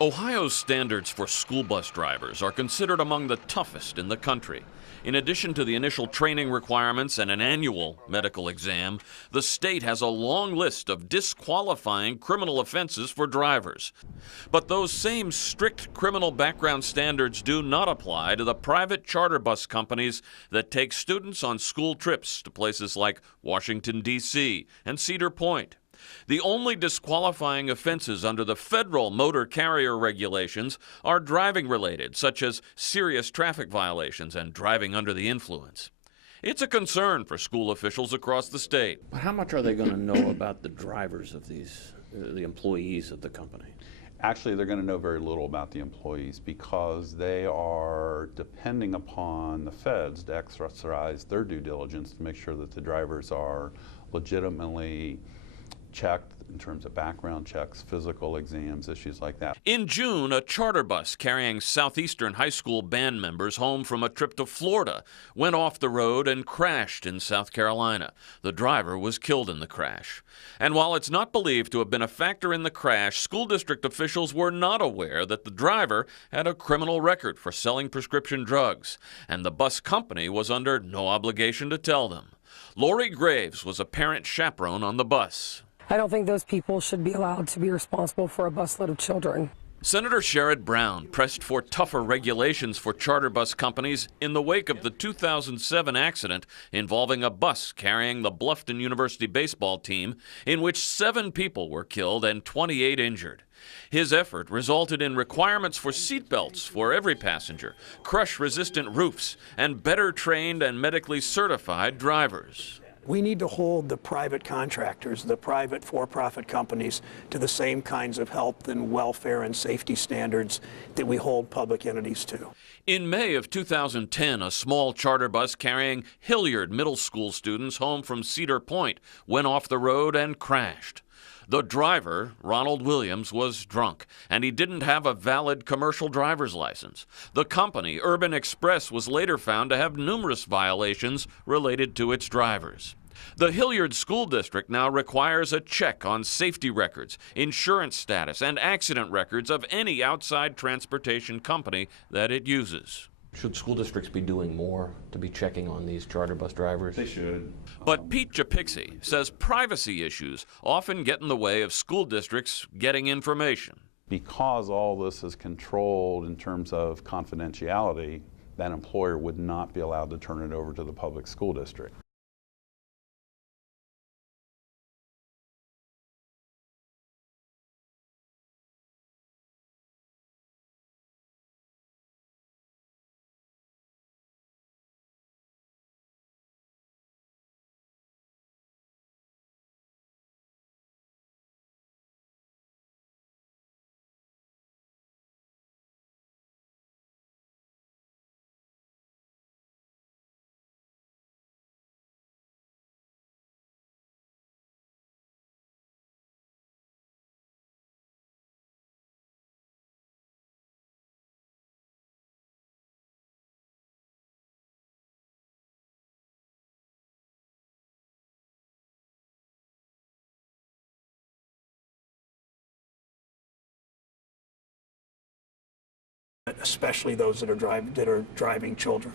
Ohio's standards for school bus drivers are considered among the toughest in the country. In addition to the initial training requirements and an annual medical exam, the state has a long list of disqualifying criminal offenses for drivers. But those same strict criminal background standards do not apply to the private charter bus companies that take students on school trips to places like Washington, D.C. and Cedar Point. The only disqualifying offenses under the federal motor carrier regulations are driving related, such as serious traffic violations and driving under the influence. It's a concern for school officials across the state. But how much are they going to know about the drivers of these, the employees of the company? Actually, they're going to know very little about the employees because they are depending upon the feds to exercise their due diligence to make sure that the drivers are legitimately checked in terms of background checks, physical exams, issues like that. In June, a charter bus carrying Southeastern High School band members home from a trip to Florida went off the road and crashed in South Carolina. The driver was killed in the crash. And while it's not believed to have been a factor in the crash, school district officials were not aware that the driver had a criminal record for selling prescription drugs, and the bus company was under no obligation to tell them. Lori Graves was a parent chaperone on the bus. I don't think those people should be allowed to be responsible for a busload of children. Senator Sherrod Brown pressed for tougher regulations for charter bus companies in the wake of the 2007 accident involving a bus carrying the Bluffton University baseball team, in which 7 people were killed and 28 injured. His effort resulted in requirements for seatbelts for every passenger, crush-resistant roofs, and better trained and medically certified drivers. We need to hold the private contractors, the private for-profit companies, to the same kinds of health and welfare and safety standards that we hold public entities to. In May of 2010, a small charter bus carrying Hilliard Middle School students home from Cedar Point went off the road and crashed. The driver, Ronald Williams, was drunk, and he didn't have a valid commercial driver's license. The company, Urban Express, was later found to have numerous violations related to its drivers. The Hilliard School District now requires a check on safety records, insurance status, and accident records of any outside transportation company that it uses. Should school districts be doing more to be checking on these charter bus drivers? They should. But Pete Japixi says privacy issues often get in the way of school districts getting information. Because all this is controlled in terms of confidentiality, that employer would not be allowed to turn it over to the public school district. Especially those that are driving children.